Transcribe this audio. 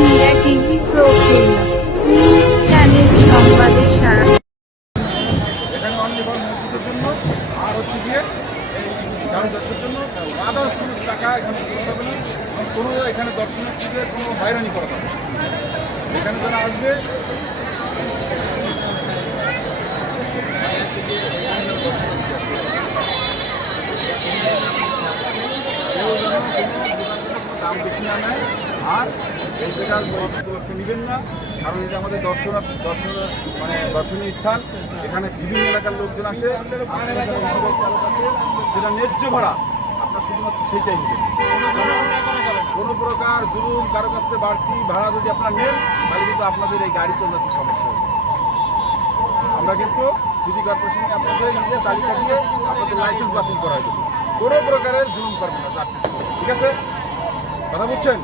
Media TV প্রফুল্ল news channel সংবাদে সারা এখানে only for মসজিদের জন্য আর হচ্ছে গিয়ে এই ঝাড়ু চাষের জন্য আদার্স কোনো টাকা এখানে দিতে হবে না, কোনো এখানে দর্শনার্থীদের কোনো হয়রানি করা হবে না। এখানে যারা আসবে দাম বেশি না নেয়, আর এই জায়গার উপলক্ষে নেবেন না, কারণ এটা আমাদের দর্শনীয় স্থান। এখানে বিভিন্ন এলাকার লোকজন আসে, চালক আছে, যেটা ন্যায্য ভাড়া আপনার শুধুমাত্র সেইটাই নেবেন। কোনো প্রকার জুলুম কারো কাছ থেকে বাড়তি ভাড়া যদি আপনারা নেন, তাহলে কিন্তু আপনাদের এই গাড়ি চলাতে সমস্যা হবে। আমরা কিন্তু সিটি কর্পোরেশনে আপনাদের তালিকা দিয়ে আপনাদের লাইসেন্স বাতিল করা দেবো। কোনো প্রকারের জুলুম করবো না যাত্রী, ঠিক আছে? কথা বুঝছেন?